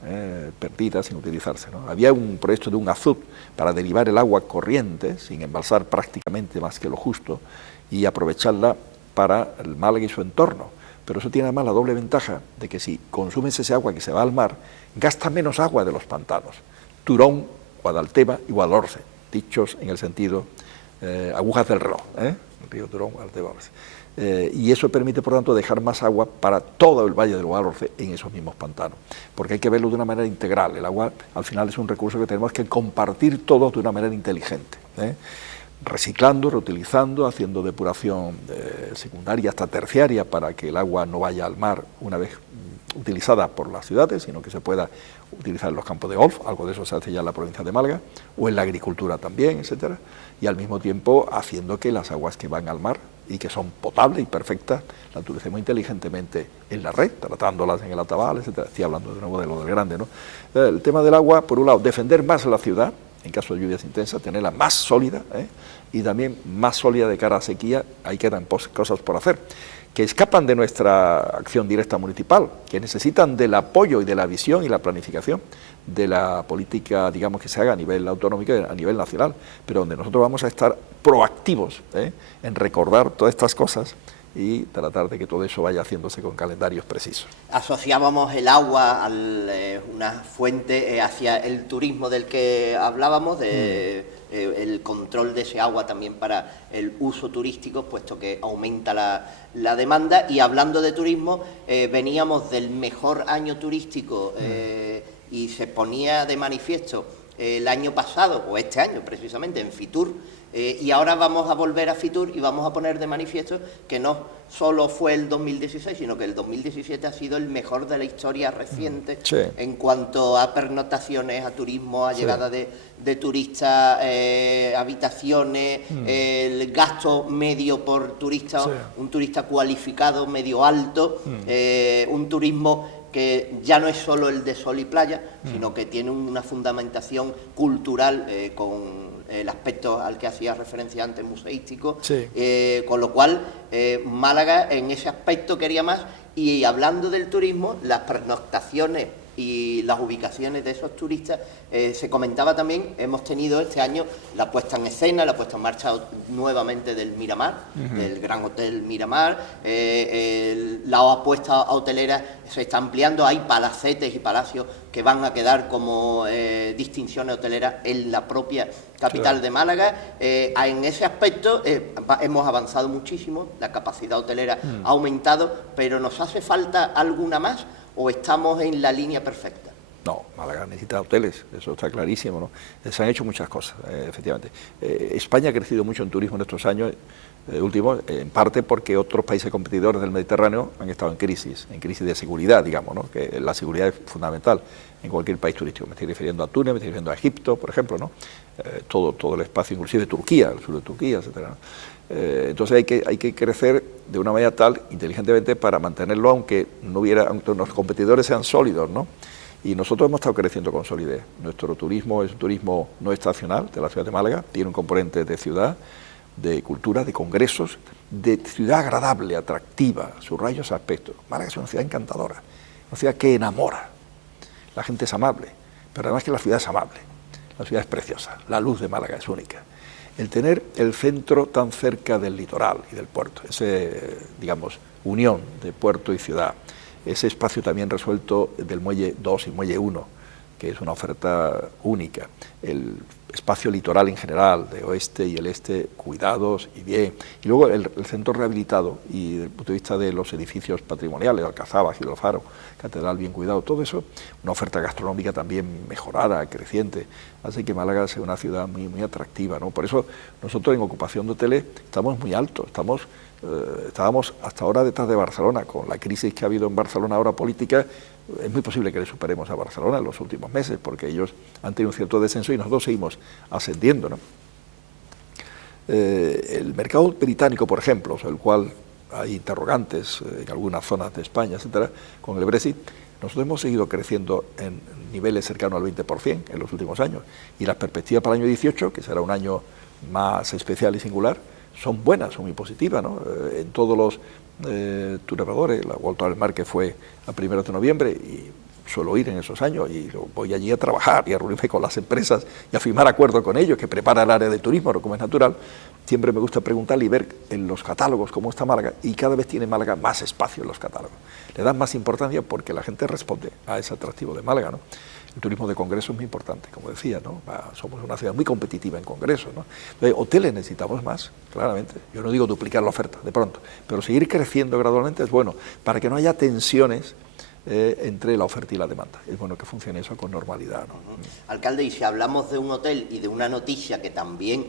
perdida, sin utilizarse, ¿no? Había un proyecto de un azud para derivar el agua corriente, sin embalsar prácticamente más que lo justo, y aprovecharla para el Málaga y su entorno. Pero eso tiene además la doble ventaja de que si consumes ese agua que se va al mar, gasta menos agua de los pantanos. Turón, Guadalteba y Guadalhorce, dichos en el sentido agujas del reloj, el río Turón, Guadalteba, y eso permite, por tanto, dejar más agua para todo el valle del Guadalhorce en esos mismos pantanos, porque hay que verlo de una manera integral. El agua, al final, es un recurso que tenemos que compartir todos de una manera inteligente, reciclando, reutilizando, haciendo depuración secundaria hasta terciaria para que el agua no vaya al mar una vez utilizada por las ciudades, sino que se pueda utilizar en los campos de golf. Algo de eso se hace ya en la provincia de Málaga, o en la agricultura también, etcétera, y al mismo tiempo haciendo que las aguas que van al mar y que son potables y perfectas, las utilicemos inteligentemente en la red, tratándolas en el Atabal, etcétera. Estoy hablando de nuevo de lo del Grande, ¿no? El tema del agua, por un lado, defender más la ciudad, en caso de lluvias intensas, tenerla más sólida, y también más sólida de cara a sequía. Ahí quedan cosas por hacer, que escapan de nuestra acción directa municipal, que necesitan del apoyo y de la visión y la planificación de la política, digamos, que se haga a nivel autonómico y a nivel nacional, pero donde nosotros vamos a estar proactivos en recordar todas estas cosas y tratar de que todo eso vaya haciéndose con calendarios precisos. Asociábamos el agua a una fuente hacia el turismo del que hablábamos, el control de ese agua también para el uso turístico, puesto que aumenta la demanda. Y hablando de turismo, veníamos del mejor año turístico y se ponía de manifiesto el año pasado, o este año precisamente, en Fitur, y ahora vamos a volver a Fitur y vamos a poner de manifiesto que no solo fue el 2016, sino que el 2017 ha sido el mejor de la historia reciente en cuanto a pernoctaciones, a turismo, a llegada de turistas, habitaciones, el gasto medio por turista, un turista cualificado medio alto, un turismo que ya no es solo el de sol y playa, sino que tiene una fundamentación cultural con el aspecto al que hacía referencia antes, museístico, con lo cual Málaga en ese aspecto quería más. Y hablando del turismo, las pernoctaciones y las ubicaciones de esos turistas, se comentaba también, hemos tenido este año la puesta en escena, la puesta en marcha nuevamente del Miramar, del Gran Hotel Miramar, la apuesta hotelera se está ampliando, hay palacetes y palacios que van a quedar como distinciones hoteleras en la propia capital de Málaga. En ese aspecto hemos avanzado muchísimo, la capacidad hotelera ha aumentado, pero ¿nos hace falta alguna más o estamos en la línea perfecta? No, Málaga necesita hoteles, eso está clarísimo, ¿no? Se han hecho muchas cosas, efectivamente. España ha crecido mucho en turismo en estos años últimos, en parte porque otros países competidores del Mediterráneo han estado en crisis de seguridad, digamos, ¿no? Que la seguridad es fundamental en cualquier país turístico. Me estoy refiriendo a Túnez, me estoy refiriendo a Egipto, por ejemplo, ¿no? Todo el espacio, inclusive Turquía, el sur de Turquía, etcétera, ¿no? Entonces hay que crecer de una manera tal, inteligentemente, para mantenerlo, aunque los competidores sean sólidos, ¿no? Y nosotros hemos estado creciendo con solidez. Nuestro turismo es un turismo no estacional de la ciudad de Málaga, tiene un componente de ciudad, de cultura, de congresos, de ciudad agradable, atractiva, subrayo ese aspecto. Málaga es una ciudad encantadora, una ciudad que enamora. La gente es amable, pero además que la ciudad es amable, la ciudad es preciosa, la luz de Málaga es única. El tener el centro tan cerca del litoral y del puerto, ese, digamos, unión de puerto y ciudad, ese espacio también resuelto del Muelle 2 y Muelle 1, que es una oferta única, el espacio litoral en general, de oeste y el este, cuidados y bien, y luego el centro rehabilitado y desde el punto de vista de los edificios patrimoniales, Alcazaba, Gil del Faro, Catedral bien cuidado, todo eso, una oferta gastronómica también mejorada, creciente, hace que Málaga sea una ciudad muy, muy atractiva, ¿no? Por eso nosotros en ocupación de hoteles estamos muy altos, estábamos hasta ahora detrás de Barcelona. Con la crisis que ha habido en Barcelona ahora política, es muy posible que le superemos a Barcelona en los últimos meses, porque ellos han tenido un cierto descenso y nosotros seguimos ascendiendo, ¿no? El mercado británico, por ejemplo, sobre el cual hay interrogantes en algunas zonas de España, etcétera, con el Brexit, nosotros hemos seguido creciendo en niveles cercanos al 20% en los últimos años, y las perspectivas para el año 18, que será un año más especial y singular, son buenas, son muy positivas, ¿no? En todos los turoperadores, la Vuelta al Mar, que fue a 1 de noviembre, y suelo ir en esos años y voy allí a trabajar y a reunirme con las empresas y a firmar acuerdos con ellos, que prepara el área de turismo, como es natural. Siempre me gusta preguntarle y ver en los catálogos cómo está Málaga, y cada vez tiene Málaga más espacio en los catálogos. Le dan más importancia porque la gente responde a ese atractivo de Málaga, ¿no? El turismo de congresos es muy importante, como decía, ¿no? Somos una ciudad muy competitiva en congresos, ¿no? Entonces, hoteles necesitamos más, claramente. Yo no digo duplicar la oferta de pronto, pero seguir creciendo gradualmente es bueno, para que no haya tensiones entre la oferta y la demanda. Es bueno que funcione eso con normalidad, ¿no? Alcalde, y si hablamos de un hotel y de una noticia que también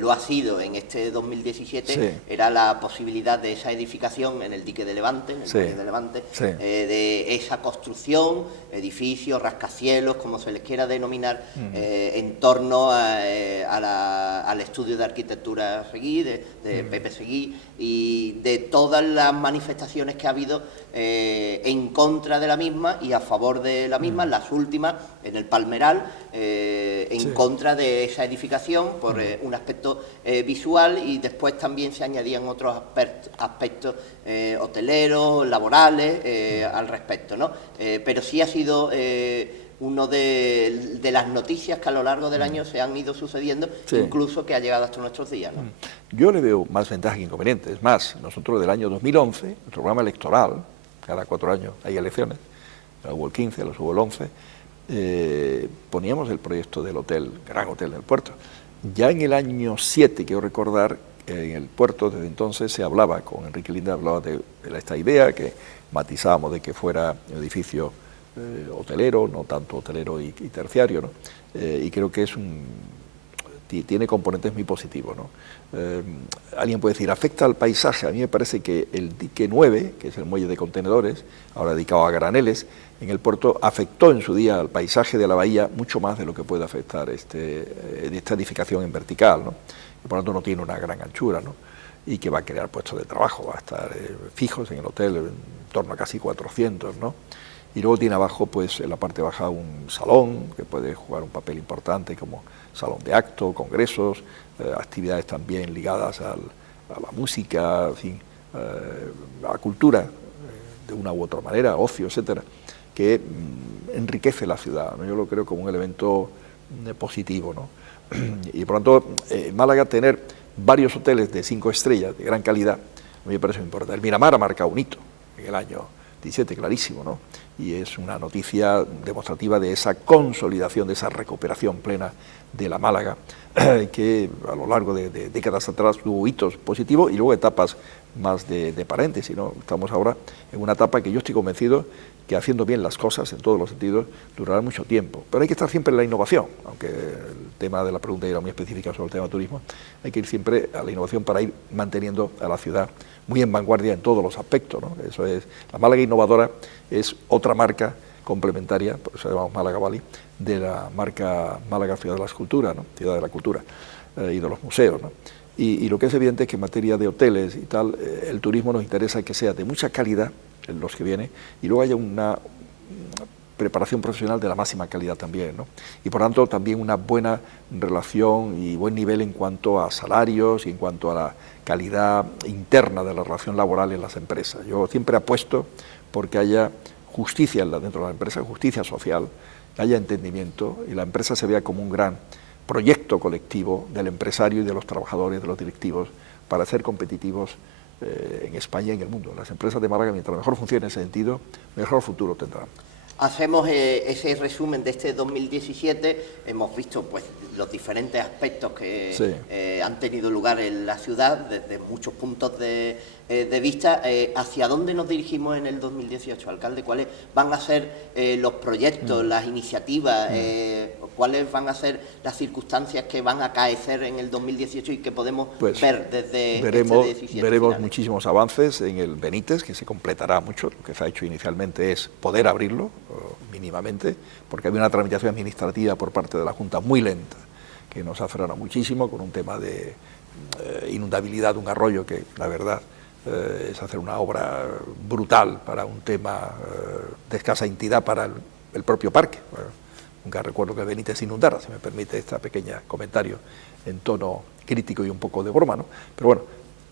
lo ha sido en este 2017, sí, era la posibilidad de esa edificación en el dique de Levante, en el sí, valle de Levante, sí, de esa construcción, edificios, rascacielos, como se les quiera denominar, en torno al estudio de arquitectura Seguí, de Pepe Seguí, y de todas las manifestaciones que ha habido en contra de la misma y a favor de la misma, las últimas en el Palmeral, en sí, contra de esa edificación por un aspecto visual, y después también se añadían otros aspectos hoteleros, laborales al respecto, ¿no? Pero sí ha sido uno de las noticias que a lo largo del año se han ido sucediendo, sí, incluso que ha llegado hasta nuestros días, ¿no? Yo le veo más ventajas que inconvenientes. Es más, nosotros del año 2011, nuestro programa electoral, cada 4 años hay elecciones, hubo el 15, los hubo el 11, poníamos el proyecto del hotel, gran hotel del puerto. Ya en el año 7, quiero recordar, en el puerto desde entonces se hablaba, con Enrique Linde hablaba de esta idea, que matizábamos de que fuera un edificio hotelero, no tanto hotelero y terciario, ¿no? Y creo que tiene componentes muy positivos, ¿no? Alguien puede decir, ¿afecta al paisaje? A mí me parece que el dique 9, que es el muelle de contenedores, ahora dedicado a graneles, en el puerto, afectó en su día al paisaje de la bahía mucho más de lo que puede afectar esta edificación en vertical, ¿no? Y por lo tanto no tiene una gran anchura, ¿no? Y que va a crear puestos de trabajo, va a estar fijos en el hotel, en torno a casi 400, ¿no? Y luego tiene abajo, pues en la parte baja, un salón que puede jugar un papel importante como salón de acto, congresos, actividades también ligadas a la música, en fin, a la cultura, de una u otra manera, ocio, etcétera, que enriquece la ciudad, ¿no? Yo lo creo como un elemento positivo, ¿no? Y por lo tanto, Málaga tener varios hoteles de 5 estrellas, de gran calidad, a mí me parece muy importante. El Miramar ha marcado un hito en el año 17, clarísimo, ¿no? Y es una noticia demostrativa de esa consolidación, de esa recuperación plena de la Málaga, que a lo largo de décadas atrás tuvo hitos positivos y luego etapas más de paréntesis, ¿no? Estamos ahora en una etapa que yo estoy convencido que haciendo bien las cosas en todos los sentidos durará mucho tiempo, pero hay que estar siempre en la innovación, aunque el tema de la pregunta era muy específica sobre el tema turismo, hay que ir siempre a la innovación para ir manteniendo a la ciudad muy en vanguardia en todos los aspectos, ¿no? Eso es, la Málaga innovadora es otra marca complementaria, por eso llamamos Málaga Valley, de la marca Málaga Ciudad de la Escultura, ¿no? Ciudad de la Cultura y de los museos, ¿no? Y lo que es evidente es que en materia de hoteles y tal, el turismo nos interesa que sea de mucha calidad en los que viene y luego haya una preparación profesional de la máxima calidad también, ¿no? Y por tanto también una buena relación y buen nivel en cuanto a salarios y en cuanto a la calidad interna de la relación laboral en las empresas. Yo siempre apuesto porque haya justicia dentro de la empresa, justicia social, que haya entendimiento y la empresa se vea como un gran proyecto colectivo del empresario y de los trabajadores, de los directivos, para ser competitivos en España y en el mundo. Las empresas de Málaga, mientras mejor funcione en ese sentido, mejor futuro tendrán. Hacemos ese resumen de este 2017, hemos visto pues los diferentes aspectos que sí, han tenido lugar en la ciudad desde muchos puntos de vista. ¿Hacia dónde nos dirigimos en el 2018, alcalde? ¿Cuáles van a ser los proyectos, las iniciativas, cuáles van a ser las circunstancias que van a acaecer en el 2018 y que podemos ver desde veremos, este 17? Veremos muchísimos avances en el Benítez, que se completará mucho. Lo que se ha hecho inicialmente es poder abrirlo mínimamente, porque había una tramitación administrativa por parte de la Junta muy lenta, que nos ha frenado muchísimo con un tema de inundabilidad de un arroyo que, la verdad, es hacer una obra brutal para un tema de escasa entidad para el propio parque. Nunca recuerdo que el Benítez se inundara, si me permite este pequeño comentario en tono crítico y un poco de broma, ¿no? Pero bueno,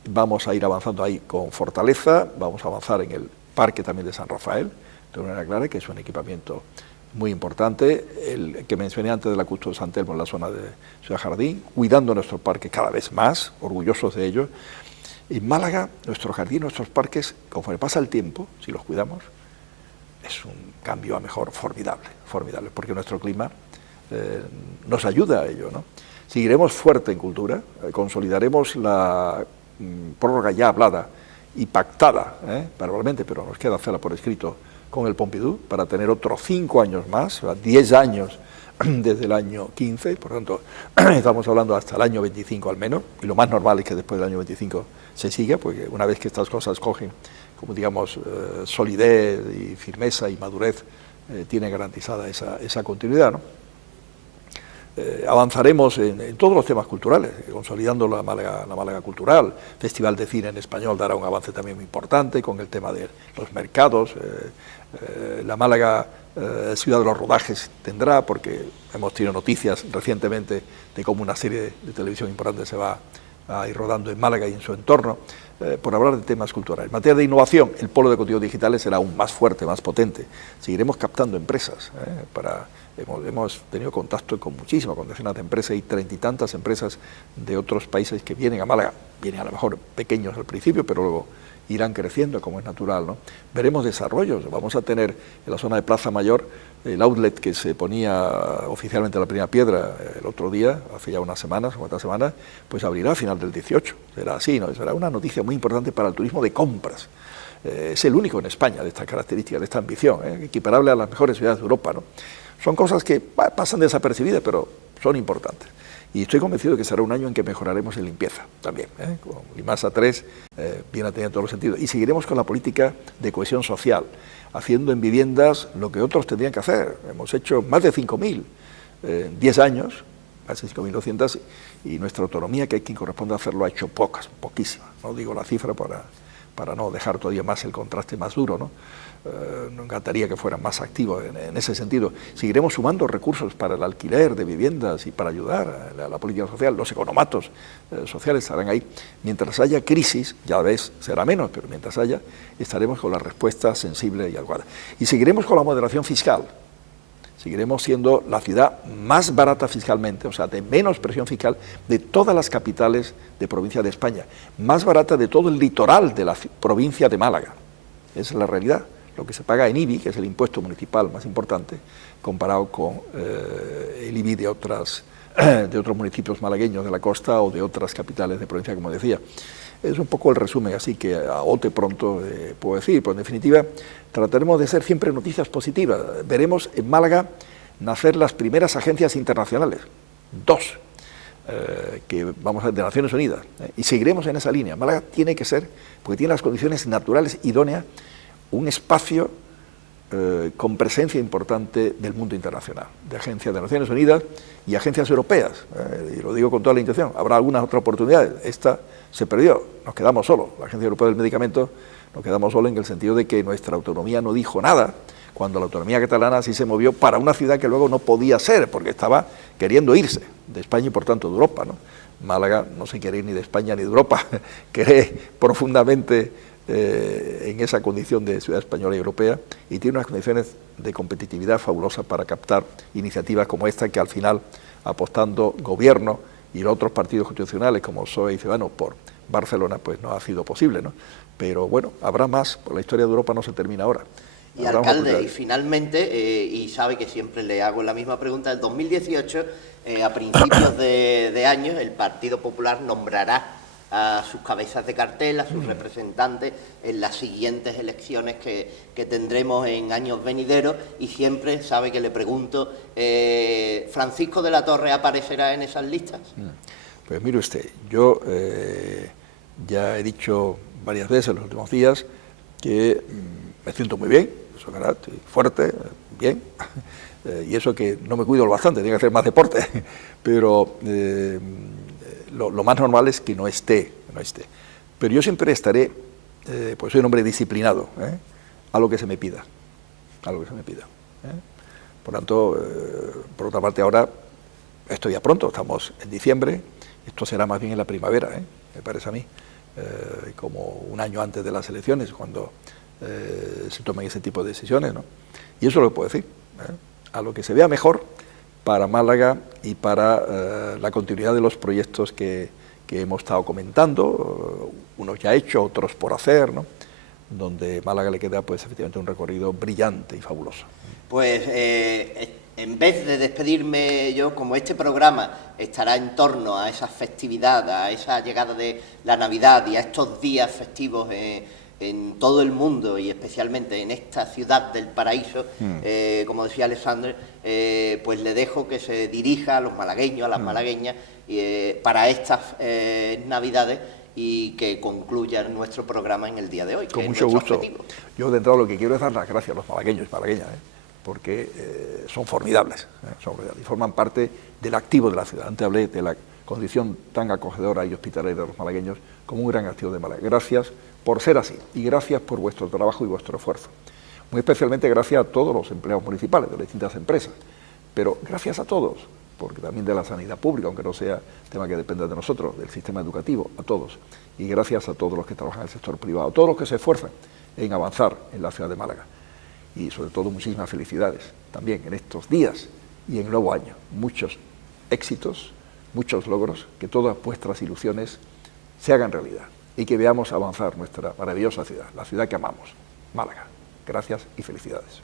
vamos a ir avanzando ahí con fortaleza, vamos a avanzar en el parque también de San Rafael, de una manera clara, que es un equipamiento muy importante, el que mencioné antes de la Custo de San Telmo en la zona de Ciudad Jardín, cuidando nuestros parques cada vez más, orgullosos de ellos. En Málaga, nuestro jardín, nuestros parques, conforme pasa el tiempo, si los cuidamos, es un cambio a mejor formidable, formidable, porque nuestro clima nos ayuda a ello, ¿no? Seguiremos fuerte en cultura, consolidaremos la prórroga ya hablada y pactada, verbalmente, pero nos queda hacerla por escrito, con el Pompidou, para tener otros 5 años más, 10 años desde el año 15, por tanto, estamos hablando hasta el año 25 al menos, y lo más normal es que después del año 25 se siga, porque una vez que estas cosas cogen, como digamos, solidez y firmeza y madurez, tiene garantizada esa continuidad, ¿no? Avanzaremos en todos los temas culturales, consolidando la Málaga Cultural. Festival de Cine en Español dará un avance también muy importante con el tema de los mercados. La Málaga Ciudad de los Rodajes tendrá, porque hemos tenido noticias recientemente de cómo una serie de televisión importante se va a ir rodando en Málaga y en su entorno, por hablar de temas culturales. En materia de innovación, el polo de contenidos digitales será aún más fuerte, más potente. Seguiremos captando empresas. Hemos tenido contacto con muchísimas, con decenas de empresas y 30 y tantas empresas de otros países que vienen a Málaga. Vienen a lo mejor pequeños al principio, pero luego irán creciendo, como es natural, ¿no? Veremos desarrollos. Vamos a tener en la zona de Plaza Mayor el outlet que se ponía oficialmente la primera piedra el otro día, hace ya unas semanas, cuantas semanas, pues abrirá a final del 18. Será así, ¿no? Será una noticia muy importante para el turismo de compras. Es el único en España de estas características, de esta ambición, equiparable a las mejores ciudades de Europa, ¿no? Son cosas que pasan desapercibidas, pero son importantes. Y estoy convencido de que será un año en que mejoraremos en limpieza también, con Limasa 3, viene a tener todos los sentidos. Y seguiremos con la política de cohesión social, haciendo en viviendas lo que otros tendrían que hacer. Hemos hecho más de 5.000 en 10 años, más de 5.200, y nuestra autonomía, que hay quien corresponde a hacerlo, ha hecho pocas, poquísimas. No digo la cifra para no dejar todavía más el contraste más duro, ¿no? Nos encantaría que fueran más activos en ese sentido. Seguiremos sumando recursos para el alquiler de viviendas y para ayudar a la política social. Los economatos sociales estarán ahí. Mientras haya crisis, ya ves, será menos, pero mientras haya, estaremos con la respuesta sensible y adecuada. Y seguiremos con la moderación fiscal. Seguiremos siendo la ciudad más barata fiscalmente, o sea, de menos presión fiscal de todas las capitales de provincia de España, más barata de todo el litoral de la provincia de Málaga. Esa es la realidad. Lo que se paga en IBI, que es el impuesto municipal más importante, comparado con el IBI de otros municipios malagueños de la costa o de otras capitales de provincia, como decía. Es un poco el resumen, así que a bote pronto puedo decir, pero en definitiva trataremos de ser siempre noticias positivas. Veremos en Málaga nacer las primeras agencias internacionales, 2, que vamos a ver de Naciones Unidas, y seguiremos en esa línea. Málaga tiene que ser, porque tiene las condiciones naturales idóneas, un espacio con presencia importante del mundo internacional, de agencias de Naciones Unidas y agencias europeas, y lo digo con toda la intención. Habrá algunas otras oportunidades, esta se perdió, nos quedamos solos. La Agencia Europea del Medicamento nos quedamos solos en el sentido de que nuestra autonomía no dijo nada, cuando la autonomía catalana sí se movió para una ciudad que luego no podía ser, porque estaba queriendo irse de España y por tanto de Europa, ¿no? Málaga no se quiere ir ni de España ni de Europa, cree profundamente en esa condición de ciudad española y europea, y tiene unas condiciones de competitividad fabulosas para captar iniciativas como esta, que al final, apostando gobierno y los otros partidos constitucionales como PSOE y Ciudadanos por Barcelona, pues no ha sido posible, ¿no? Pero bueno, habrá más, porque la historia de Europa no se termina ahora. Y alcalde, y finalmente, y sabe que siempre le hago la misma pregunta, el 2018, a principios de año, el Partido Popular nombrará a sus cabezas de cartel, a sus representantes en las siguientes elecciones que tendremos en años venideros, y siempre sabe que le pregunto, ¿Francisco de la Torre aparecerá en esas listas? Pues mire usted, yo ya he dicho varias veces en los últimos días que me siento muy bien, estoy fuerte, bien, y eso que no me cuido bastante, tengo que hacer más deporte, pero lo más normal es que no esté. Pero yo siempre estaré, pues soy un hombre disciplinado, a lo que se me pida, Por tanto, por otra parte, ahora, esto ya pronto, estamos en diciembre, esto será más bien en la primavera, me parece a mí, como un año antes de las elecciones, cuando se tomen ese tipo de decisiones, ¿no? Y eso es lo que puedo decir, a lo que se vea mejor para Málaga y para la continuidad de los proyectos que hemos estado comentando, unos ya hechos, otros por hacer, ¿no? Donde Málaga le queda, pues, efectivamente un recorrido brillante y fabuloso. Pues en vez de despedirme yo, como este programa estará en torno a esa festividad, a esa llegada de la Navidad y a estos días festivos en todo el mundo y especialmente en esta ciudad del paraíso, como decía Alexander, pues le dejo que se dirija a los malagueños, a las malagueñas, para estas Navidades, y que concluya nuestro programa en el día de hoy. Con mucho gusto. Yo de entrada lo que quiero es dar las gracias a los malagueños y malagueñas, porque son formidables, y forman parte del activo de la ciudad. Antes hablé de la condición tan acogedora y hospitalera de los malagueños como un gran activo de Málaga. Gracias por ser así y gracias por vuestro trabajo y vuestro esfuerzo. Muy especialmente gracias a todos los empleados municipales de las distintas empresas, pero gracias a todos, porque también de la sanidad pública, aunque no sea tema que dependa de nosotros, del sistema educativo, a todos. Y gracias a todos los que trabajan en el sector privado, a todos los que se esfuerzan en avanzar en la ciudad de Málaga. Y sobre todo muchísimas felicidades también en estos días y en el nuevo año. Muchos éxitos, muchos logros, que todas vuestras ilusiones se hagan realidad y que veamos avanzar nuestra maravillosa ciudad, la ciudad que amamos, Málaga. Gracias y felicidades.